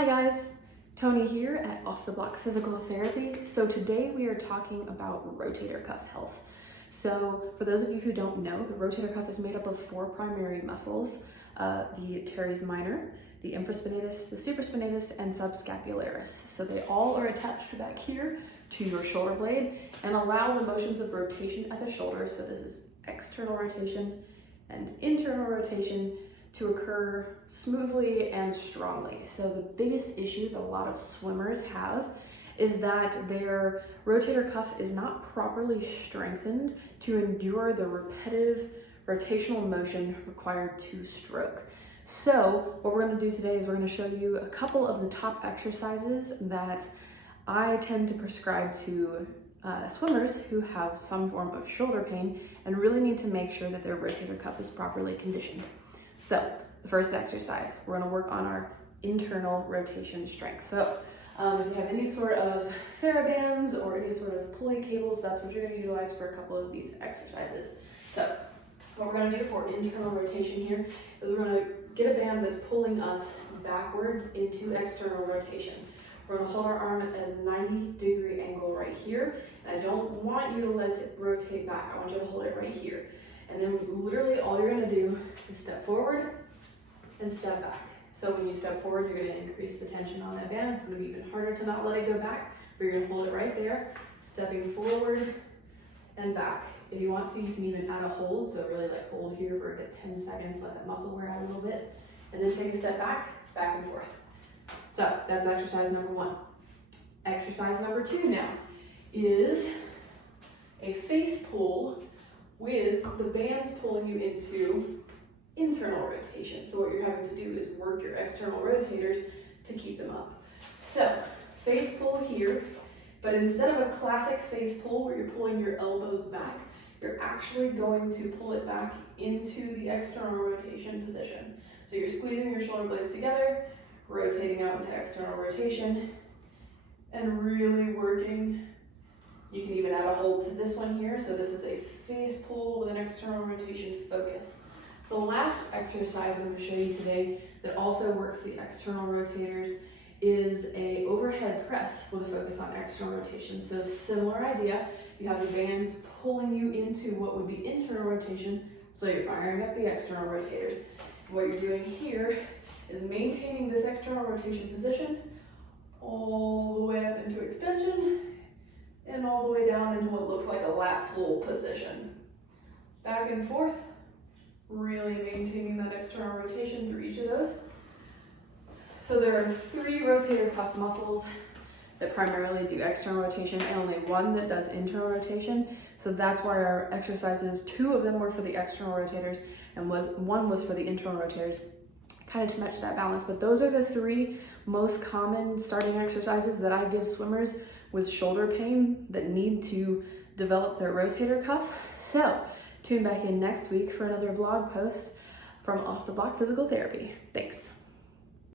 Hi guys, Tony here at Off the Block Physical Therapy. So today we are talking about rotator cuff health. So for those of you who don't know, the rotator cuff is made up of four primary muscles, the teres minor, the infraspinatus, the supraspinatus, and subscapularis. So they all are attached back here to your shoulder blade and allow the motions of rotation at the shoulder. So this is external rotation and internal rotation to occur smoothly and strongly. So the biggest issue that a lot of swimmers have is that their rotator cuff is not properly strengthened to endure the repetitive rotational motion required to stroke. So what we're going to do today is we're going to show you a couple of the top exercises that I tend to prescribe to swimmers who have some form of shoulder pain and really need to make sure that their rotator cuff is properly conditioned. So the first exercise, we're gonna work on our internal rotation strength. So if you have any sort of TheraBands or any sort of pulley cables, that's what you're gonna utilize for a couple of these exercises. So what we're gonna do for internal rotation here is we're gonna get a band that's pulling us backwards into external rotation. We're gonna hold our arm at a 90-degree angle right here. And I don't want you to let it rotate back. I want you to hold it right here. And then literally all you're gonna do is step forward and step back. So when you step forward, you're gonna increase the tension on that band. It's gonna be even harder to not let it go back, but you're gonna hold it right there, stepping forward and back. If you want to, you can even add a hold. So really like hold here for a good 10 seconds, let that muscle wear out a little bit, and then take a step back, back and forth. So that's exercise number one. Exercise number two now is a face pull with the bands pulling you into internal rotation. So what you're having to do is work your external rotators to keep them up. So face pull here, but instead of a classic face pull where you're pulling your elbows back, you're actually going to pull it back into the external rotation position. So you're squeezing your shoulder blades together, rotating out into external rotation, and really working. You can even add a hold to this one here. So this is a face pull with an external rotation focus. The last exercise I'm going to show you today that also works the external rotators is a overhead press with a focus on external rotation. So similar idea, you have the bands pulling you into what would be internal rotation. So you're firing up the external rotators. What you're doing here is maintaining this external rotation position all the way up into extension and all the way down into what looks like a lat pull position. Back and forth, really maintaining that external rotation through each of those. So there are three rotator cuff muscles that primarily do external rotation and only one that does internal rotation. So that's why our exercises, two of them were for the external rotators and one was for the internal rotators, kind of to match that balance. But those are the three most common starting exercises that I give swimmers with shoulder pain that need to develop their rotator cuff. So tune back in next week for another blog post from Off the Block Physical Therapy. Thanks.